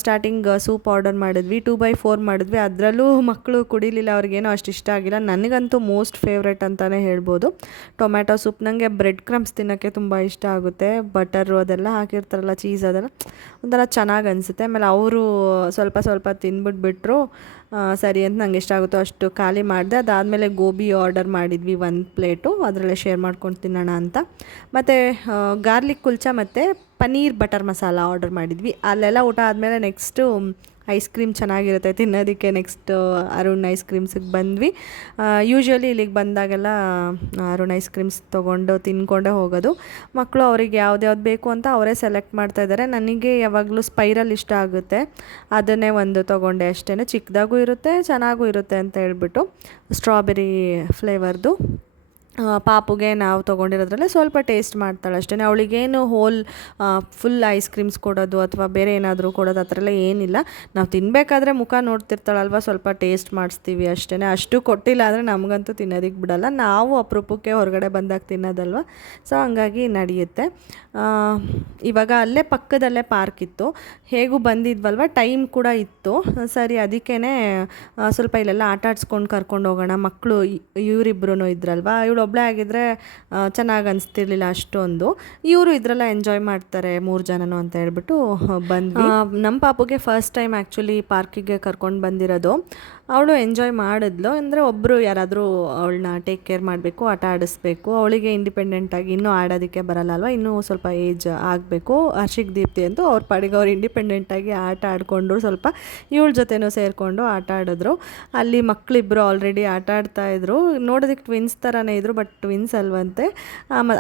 ಸ್ಟಾರ್ಟಿಂಗ್ ಸೂಪ್ ಆರ್ಡರ್ ಮಾಡಿದ್ವಿ, 2x4 ಮಾಡಿದ್ವಿ. ಅದರಲ್ಲೂ ಮಕ್ಕಳು ಕುಡಿಲಿಲ್ಲ, ಅವ್ರಿಗೇನೋ ಅಷ್ಟು ಇಷ್ಟ ಆಗಿಲ್ಲ. ನನಗಂತೂ ಮೋಸ್ಟ್ ಫೇವ್ರೆಟ್ ಅಂತಲೇ ಹೇಳ್ಬೋದು ಟೊಮ್ಯಾಟೊ ಸೂಪ್. ನನಗೆ ಬ್ರೆಡ್ ಕ್ರಮ್ಸ್ ತಿನ್ನೋಕ್ಕೆ ತುಂಬ ಇಷ್ಟ ಆಗುತ್ತೆ, ಬಟರು ಅದೆಲ್ಲ ಹಾಕಿರ್ತಾರಲ್ಲ, ಚೀಸ್ ಅದೆಲ್ಲ ಒಂಥರ ಚೆನ್ನಾಗಿ ಅನಿಸುತ್ತೆ. ಆಮೇಲೆ ಅವರು ಸ್ವಲ್ಪ ತಿಂದ್ಬಿಟ್ಬಿಟ್ರು. ಸರಿ ಅಂತ ನಂಗೆ ಎಷ್ಟಾಗುತ್ತೋ ಅಷ್ಟು ಖಾಲಿ ಮಾಡಿದೆ. ಅದಾದಮೇಲೆ ಗೋಬಿ ಆರ್ಡರ್ ಮಾಡಿದ್ವಿ 1 ಪ್ಲೇಟು, ಅದರಲ್ಲೇ ಶೇರ್ ಮಾಡ್ಕೊಂಡು ತಿನ್ನೋಣ ಅಂತ. ಮತ್ತು ಗಾರ್ಲಿಕ್ ಕುಲ್ಚಾ ಮತ್ತು ಪನ್ನೀರ್ ಬಟರ್ ಮಸಾಲ ಆರ್ಡರ್ ಮಾಡಿದ್ವಿ. ಅಲ್ಲೆಲ್ಲ ಊಟ ಆದಮೇಲೆ ನೆಕ್ಸ್ಟು ಐಸ್ ಕ್ರೀಮ್ ಚೆನ್ನಾಗಿರುತ್ತೆ ತಿನ್ನೋದಕ್ಕೆ. ನೆಕ್ಸ್ಟ್ ಅರುಣ್ ಐಸ್ ಕ್ರೀಮ್ಸಿಗೆ ಬಂದ್ವಿ. ಯೂಶ್ವಲಿ ಇಲ್ಲಿಗೆ ಬಂದಾಗೆಲ್ಲ ಅರುಣ್ ಐಸ್ ಕ್ರೀಮ್ಸ್ ತೊಗೊಂಡು ತಿನ್ಕೊಂಡೇ ಹೋಗೋದು. ಮಕ್ಕಳು ಅವ್ರಿಗೆ ಯಾವ್ದು ಬೇಕು ಅಂತ ಅವರೇ ಸೆಲೆಕ್ಟ್ ಮಾಡ್ತಾಯಿದ್ದಾರೆ. ನನಗೆ ಯಾವಾಗಲೂ ಸ್ಪೈರಲ್ ಇಷ್ಟ ಆಗುತ್ತೆ, ಅದನ್ನೇ ಒಂದು ತೊಗೊಂಡೆ ಅಷ್ಟೇ. ಚಿಕ್ಕದಾಗೂ ಇರುತ್ತೆ, ಚೆನ್ನಾಗೂ ಇರುತ್ತೆ ಅಂತ ಹೇಳ್ಬಿಟ್ಟು ಸ್ಟ್ರಾಬೆರಿ ಫ್ಲೇವರ್ದು. ಪಾಪುಗೆ ನಾವು ತೊಗೊಂಡಿರೋದ್ರಲ್ಲೇ ಸ್ವಲ್ಪ ಟೇಸ್ಟ್ ಮಾಡ್ತಾಳೆ ಅಷ್ಟೇ. ಅವಳಿಗೇನು ಫುಲ್ ಐಸ್ ಕ್ರೀಮ್ಸ್ ಕೊಡೋದು ಅಥವಾ ಬೇರೆ ಏನಾದರೂ ಕೊಡೋದು ಆ ಥರ ಎಲ್ಲ ಏನಿಲ್ಲ. ನಾವು ತಿನ್ನಬೇಕಾದ್ರೆ ಮುಖ ನೋಡ್ತಿರ್ತಾಳಲ್ವ, ಸ್ವಲ್ಪ ಟೇಸ್ಟ್ ಮಾಡಿಸ್ತೀವಿ ಅಷ್ಟೇ. ಅಷ್ಟು ಕೊಟ್ಟಿಲ್ಲ ಅಂದರೆ ನಮಗಂತೂ ತಿನ್ನೋದಕ್ಕೆ ಬಿಡಲ್ಲ. ನಾವು ಅಪರೂಪಕ್ಕೆ ಹೊರಗಡೆ ಬಂದಾಗ ತಿನ್ನೋದಲ್ವ, ಸೊ ಹಂಗಾಗಿ ನಡೆಯುತ್ತೆ. ಇವಾಗ ಅಲ್ಲೇ ಪಕ್ಕದಲ್ಲೇ ಪಾರ್ಕ್ ಇತ್ತು, ಹೇಗೂ ಬಂದಿದ್ವಲ್ವ, ಟೈಮ್ ಕೂಡ ಇತ್ತು. ಸರಿ ಅದಕ್ಕೇ ಸ್ವಲ್ಪ ಇಲ್ಲೆಲ್ಲ ಆಟ ಆಡ್ಸ್ಕೊಂಡು ಕರ್ಕೊಂಡು ಹೋಗೋಣ, ಮಕ್ಕಳು ಇವರಿಬ್ಬರೂ ಇದ್ರಲ್ವ. ಒಬ್ಬಳೇ ಆಗಿದ್ದರೆ ಚೆನ್ನಾಗಿ ಅನಿಸ್ತಿರ್ಲಿಲ್ಲ ಅಷ್ಟೊಂದು. ಇವರು ಇದರೆಲ್ಲ ಎಂಜಾಯ್ ಮಾಡ್ತಾರೆ 3 ಜನನೂ ಅಂತ ಹೇಳ್ಬಿಟ್ಟು ಬಂದ್ವಿ. ನಮ್ಮ ಪಾಪುಗೆ ಫಸ್ಟ್ ಟೈಮ್ ಆ್ಯಕ್ಚುಲಿ ಪಾರ್ಕಿಗೆ ಕರ್ಕೊಂಡು ಬಂದಿರೋದು. ಅವಳು ಎಂಜಾಯ್ ಮಾಡಿದ್ಲು. ಅಂದರೆ ಒಬ್ಬರು ಯಾರಾದರೂ ಅವಳನ್ನ ಟೇಕ್ ಕೇರ್ ಮಾಡಬೇಕು, ಆಟ ಆಡಿಸ್ಬೇಕು. ಅವಳಿಗೆ ಇಂಡಿಪೆಂಡೆಂಟಾಗಿ ಇನ್ನೂ ಆಡೋದಕ್ಕೆ ಬರಲ್ಲ ಅಲ್ವ, ಇನ್ನೂ ಸ್ವಲ್ಪ ಏಜ್ ಆಗಬೇಕು. ಹರ್ಷಿಕ್ ದೀಪ್ತಿ ಅಂತೂ ಅವ್ರ ಪಾಡಿಗೆ ಅವ್ರು ಇಂಡಿಪೆಂಡೆಂಟಾಗಿ ಆಟ ಆಡಿಕೊಂಡ್ರು. ಸ್ವಲ್ಪ ಇವಳ ಜೊತೆನೂ ಸೇರಿಕೊಂಡು ಆಟ ಆಡಿದ್ರು. ಅಲ್ಲಿ ಮಕ್ಕಳಿಬ್ಬರು ಆಲ್ರೆಡಿ ಆಟ ಆಡ್ತಾಯಿದ್ರು. ನೋಡೋದಕ್ಕೆ ಟ್ವಿನ್ಸ್ ಥರನೇ ಇದ್ದರು, ಬಟ್ ಟ್ವಿನ್ಸ್ ಅಲ್ವಂತೆ.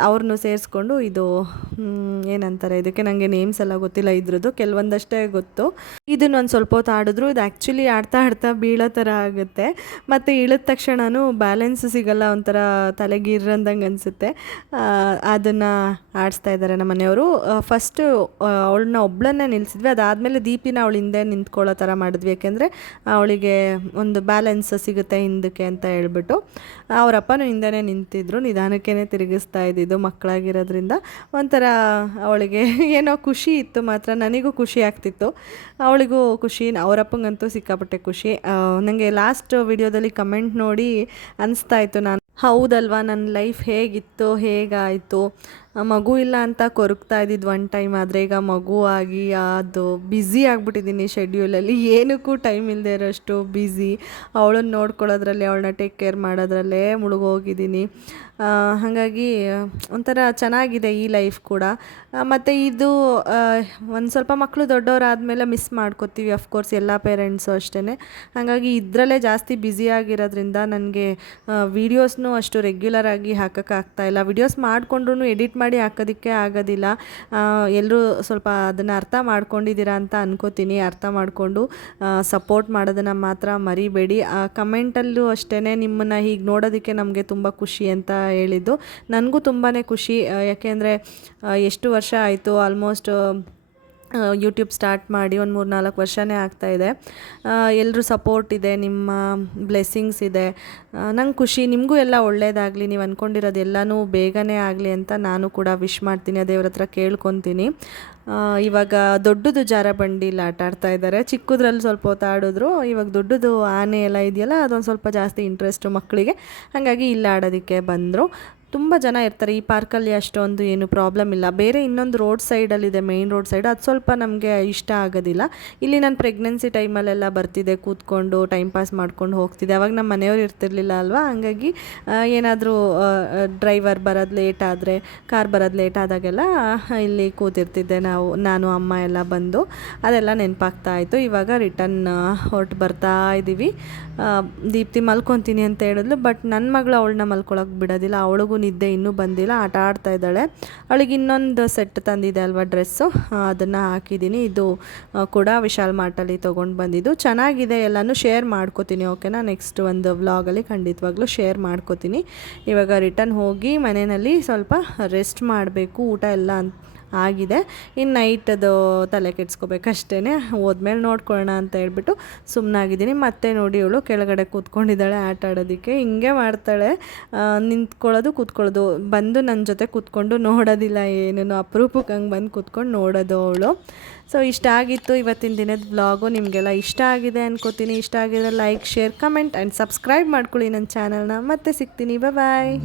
ಅವ್ರನ್ನೂ ಸೇರಿಸ್ಕೊಂಡು ಇದು ಏನಂತಾರೆ ಇದಕ್ಕೆ, ನನಗೆ ನೇಮ್ಸ್ ಎಲ್ಲ ಗೊತ್ತಿಲ್ಲ ಇದ್ರದ್ದು, ಕೆಲವೊಂದಷ್ಟೇ ಗೊತ್ತು. ಇದನ್ನೊಂದು ಸ್ವಲ್ಪ ಹೊತ್ತು ಆಡಿದ್ರು. ಇದು ಆ್ಯಕ್ಚುಲಿ ಆಡ್ತಾ ಆಡ್ತಾ ಬೀಳೋ ಥರ ಆಗುತ್ತೆ. ಮತ್ತು ಇಳಿದ ತಕ್ಷಣವೂ ಬ್ಯಾಲೆನ್ಸ್ ಸಿಗಲ್ಲ, ಒಂಥರ ತಲೆಗಿರಂದಂಗೆ ಅನಿಸುತ್ತೆ. ಅದನ್ನು ಆಡಿಸ್ತಾ ಇದ್ದಾರೆ ನಮ್ಮ ಮನೆಯವರು. ಫಸ್ಟು ಅವಳನ್ನ ಒಬ್ಬಳನ್ನೇ ನಿಲ್ಲಿಸಿದ್ವಿ. ಅದಾದಮೇಲೆ ದೀಪಿನ ಅವಳ ಹಿಂದೆ ನಿಂತ್ಕೊಳ್ಳೋ ಥರ ಮಾಡಿದ್ವಿ, ಯಾಕೆಂದರೆ ಅವಳಿಗೆ ಒಂದು ಬ್ಯಾಲೆನ್ಸ್ ಸಿಗುತ್ತೆ ಹಿಂದಕ್ಕೆ ಅಂತ ಹೇಳ್ಬಿಟ್ಟು. ಅವರಪ್ಪನೂ ಹಿಂದೆನೇ ನಿಂತಿದ್ರು, ನಿಧಾನಕ್ಕೇ ತಿರುಗಿಸ್ತಾ ಇದ್ದಿದ್ದು. ಮಕ್ಕಳಾಗಿರೋದ್ರಿಂದ ಒಂಥರ ಅವಳಿಗೆ ಏನೋ ಖುಷಿ ಇತ್ತು. ಮಾತ್ರ ನನಗೂ ಖುಷಿ ಆಗ್ತಿತ್ತು, ಅವಳಿಗೂ ಖುಷಿ. ಅವರಪ್ಪಂಗಂತೂ ಸಿಕ್ಕಾಪಟ್ಟೆ ಖುಷಿ. ನನಗೆ ಲಾಸ್ಟ್ ವಿಡಿಯೋದಲ್ಲಿ ಕಮೆಂಟ್ ನೋಡಿ ಅನಿಸ್ತಾ ಇತ್ತು, ನಾನು ಹೌದಲ್ವಾ ನನ್ನ ಲೈಫ್ ಹೇಗಿತ್ತು, ಹೇಗಾಯಿತು, ಮಗು ಇಲ್ಲ ಅಂತ ಕೊರಗ್ತಾ ಇದ್ದಿದ್ದು ಒನ್ ಟೈಮ್. ಆದರೆ ಈಗ ಮಗು ಆಗಿ ಅದು ಬ್ಯುಸಿ ಆಗಿಬಿಟ್ಟಿದ್ದೀನಿ ಶೆಡ್ಯೂಲಲ್ಲಿ, ಏನಕ್ಕೂ ಟೈಮ್ ಇಲ್ಲದೆ ಇರೋಷ್ಟು ಬ್ಯುಸಿ. ಅವಳನ್ನ ನೋಡ್ಕೊಳ್ಳೋದ್ರಲ್ಲಿ, ಅವಳನ್ನ ಟೇಕ್ ಕೇರ್ ಮಾಡೋದ್ರಲ್ಲೇ ಮುಳುಗೋಗಿದ್ದೀನಿ. ಹಾಗಾಗಿ ಒಂಥರ ಚೆನ್ನಾಗಿದೆ ಈ ಲೈಫ್ ಕೂಡ. ಮತ್ತು ಇದು ಒಂದು ಸ್ವಲ್ಪ ಮಕ್ಕಳು ದೊಡ್ಡವರಾದಮೇಲೆ ಮಿಸ್ ಮಾಡ್ಕೋತೀವಿ, ಅಫ್ಕೋರ್ಸ್ ಎಲ್ಲ ಪೇರೆಂಟ್ಸು ಅಷ್ಟೇ. ಹಾಗಾಗಿ ಇದರಲ್ಲೇ ಜಾಸ್ತಿ ಬ್ಯುಸಿಯಾಗಿರೋದ್ರಿಂದ ನನಗೆ ವೀಡಿಯೋಸ್ನೂ ಅಷ್ಟು ರೆಗ್ಯುಲರಾಗಿ ಹಾಕೋಕ್ಕಾಗ್ತಾಯಿಲ್ಲ. ವೀಡಿಯೋಸ್ ಮಾಡಿಕೊಂಡ್ರೂ ಎಡಿಟ್ ಮಾಡಿ ಹಾಕೋದಕ್ಕೆ ಆಗೋದಿಲ್ಲ. ಎಲ್ಲರೂ ಸ್ವಲ್ಪ ಅದನ್ನು ಅರ್ಥ ಮಾಡ್ಕೊಂಡಿದ್ದೀರಾ ಅಂತ ಅನ್ಕೋತೀನಿ. ಅರ್ಥ ಮಾಡಿಕೊಂಡು ಸಪೋರ್ಟ್ ಮಾಡೋದನ್ನು ಮಾತ್ರ ಮರಿಬೇಡಿ. ಕಮೆಂಟಲ್ಲೂ ಅಷ್ಟೇ ನಿಮ್ಮನ್ನು ಹೀಗೆ ನೋಡೋದಕ್ಕೆ ನಮಗೆ ತುಂಬ ಖುಷಿ ಅಂತ ಹೇಳಿದ್ದು. ನನಗೂ ತುಂಬಾ ಖುಷಿ, ಯಾಕೆಂದರೆ ಎಷ್ಟು ವರ್ಷ ಆಯಿತು, ಆಲ್ಮೋಸ್ಟ್ ಯೂಟ್ಯೂಬ್ ಸ್ಟಾರ್ಟ್ ಮಾಡಿ ಒಂದು 3-4 ವರ್ಷನೇ ಆಗ್ತಾಯಿದೆ. ಎಲ್ಲರೂ ಸಪೋರ್ಟ್ ಇದೆ, ನಿಮ್ಮ ಬ್ಲೆಸ್ಸಿಂಗ್ಸ್ ಇದೆ. ನಂಗೆ ಖುಷಿ. ನಿಮಗೂ ಎಲ್ಲ ಒಳ್ಳೆಯದಾಗಲಿ, ನೀವು ಅಂದ್ಕೊಂಡಿರೋದು ಎಲ್ಲನೂ ಬೇಗನೆ ಆಗಲಿ ಅಂತ ನಾನು ಕೂಡ ವಿಶ್ ಮಾಡ್ತೀನಿ, ದೇವ್ರ ಹತ್ರ ಕೇಳ್ಕೊತೀನಿ. ಇವಾಗ ದೊಡ್ಡದು ಜಾರಬಂಡಿಲಿ ಆಟ ಆಡ್ತಾ ಇದ್ದಾರೆ. ಚಿಕ್ಕದ್ರಲ್ಲಿ ಸ್ವಲ್ಪ ಹೊತ್ತು ಆಡಿದ್ರು. ಇವಾಗ ದೊಡ್ಡದು ಆನೆ ಎಲ್ಲ ಇದೆಯಲ್ಲ, ಅದೊಂದು ಸ್ವಲ್ಪ ಜಾಸ್ತಿ ಇಂಟ್ರೆಸ್ಟು ಮಕ್ಕಳಿಗೆ. ಹಾಗಾಗಿ ಇಲ್ಲಿ ಆಡೋದಕ್ಕೆ ಬಂದರು. ತುಂಬ ಜನ ಇರ್ತಾರೆ ಈ ಪಾರ್ಕಲ್ಲಿ, ಅಷ್ಟೊಂದು ಏನು ಪ್ರಾಬ್ಲಮ್ ಇಲ್ಲ. ಬೇರೆ ಇನ್ನೊಂದು ರೋಡ್ ಸೈಡಲ್ಲಿದೆ, ಮೇಯ್ನ್ ರೋಡ್ ಸೈಡ್, ಅದು ಸ್ವಲ್ಪ ನಮಗೆ ಇಷ್ಟ ಆಗೋದಿಲ್ಲ. ಇಲ್ಲಿ ನಾನು ಪ್ರೆಗ್ನೆನ್ಸಿ ಟೈಮಲ್ಲೆಲ್ಲ ಬರ್ತಿದ್ದೆ, ಕೂತ್ಕೊಂಡು ಟೈಮ್ ಪಾಸ್ ಮಾಡ್ಕೊಂಡು ಹೋಗ್ತಿದ್ದೆ. ಅವಾಗ ನಮ್ಮ ಮನೆಯವ್ರು ಇರ್ತಿರ್ಲಿಲ್ಲ ಅಲ್ವಾ, ಹಂಗಾಗಿ ಏನಾದರೂ ಡ್ರೈವರ್ ಬರೋದು ಲೇಟ್ ಆದರೆ, ಕಾರ್ ಬರೋದು ಲೇಟ್ ಆದಾಗೆಲ್ಲ ಇಲ್ಲಿ ಕೂತಿರ್ತಿದ್ದೆ. ನಾನು ಅಮ್ಮ ಎಲ್ಲ ಬಂದು ಅದೆಲ್ಲ ನೆನಪಾಗ್ತಾ ಇತ್ತು. ಇವಾಗ ರಿಟರ್ನ್ ಹೊರಟು ಬರ್ತಾ ಇದ್ದೀವಿ. ದೀಪ್ತಿ ಮಲ್ಕೊತೀನಿ ಅಂತ ಹೇಳಿದ್ಲು, ಬಟ್ ನನ್ನ ಮಗಳು ಅವಳನ್ನ ಮಲ್ಕೊಳಕ್ಕೆ ಬಿಡೋದಿಲ್ಲ. ಅವಳಿಗೂ ನಿದ್ದೆ ಇನ್ನೂ ಬಂದಿಲ್ಲ, ಆಟ ಆಡ್ತಾ ಇದ್ದಾಳೆ. ಅವಳಿಗೆ ಇನ್ನೊಂದು ಸೆಟ್ ತಂದಿದೆ ಅಲ್ವಾ ಡ್ರೆಸ್ಸು, ಅದನ್ನು ಹಾಕಿದ್ದೀನಿ. ಇದು ಕೂಡ ವಿಶಾಲ್ ಮಾರ್ಟಲ್ಲಿ ತೊಗೊಂಡು ಬಂದಿದ್ದು. ಚೆನ್ನಾಗಿದೆ, ಎಲ್ಲನೂ ಶೇರ್ ಮಾಡ್ಕೋತೀನಿ, ಓಕೆನಾ. ನೆಕ್ಸ್ಟ್ ಒಂದು ವ್ಲಾಗಲ್ಲಿ ಖಂಡಿತವಾಗ್ಲೂ ಶೇರ್ ಮಾಡ್ಕೋತೀನಿ. ಇವಾಗ ರಿಟರ್ನ್ ಹೋಗಿ ಮನೆಯಲ್ಲಿ ಸ್ವಲ್ಪ ರೆಸ್ಟ್ ಮಾಡಬೇಕು. ಊಟ ಎಲ್ಲ ಆಗಿದೆ, ಇನ್ನು ನೈಟದು ತಲೆ ಕೆಡ್ಸ್ಕೋಬೇಕಷ್ಟೇ. ಹೋದ್ಮೇಲೆ ನೋಡ್ಕೊಳ್ಳೋಣ ಅಂತ ಹೇಳ್ಬಿಟ್ಟು ಸುಮ್ಮನಾಗಿದ್ದೀನಿ. ಮತ್ತೆ ನೋಡಿ ಇವಳು ಕೆಳಗಡೆ ಕೂತ್ಕೊಂಡಿದ್ದಾಳೆ ಆಟ ಆಡೋದಕ್ಕೆ. ಹಿಂಗೆ ಮಾಡ್ತಾಳೆ, ನಿಂತ್ಕೊಳ್ಳೋದು ಕೂತ್ಕೊಳ್ಳೋದು, ಬಂದು ನನ್ನ ಜೊತೆ ಕೂತ್ಕೊಂಡು ನೋಡೋದಿಲ್ಲ, ಏನೇನು ಅಪರೂಪಕ್ಕೆ ಹಂಗೆ ಬಂದು ಕೂತ್ಕೊಂಡು ನೋಡೋದು ಅವಳು. ಸೊ ಇಷ್ಟ ಆಗಿತ್ತು ಇವತ್ತಿನ ದಿನದ ವ್ಲಾಗು. ನಿಮಗೆಲ್ಲ ಇಷ್ಟ ಆಗಿದೆ ಅನ್ಕೋತೀನಿ. ಇಷ್ಟ ಆಗಿದ್ರೆ like, share, comment and subscribe ಮಾಡ್ಕೊಳ್ಳಿ ನನ್ನ ಚಾನಲ್ನ. ಮತ್ತೆ ಸಿಗ್ತೀನಿ, ಬಾಯ್.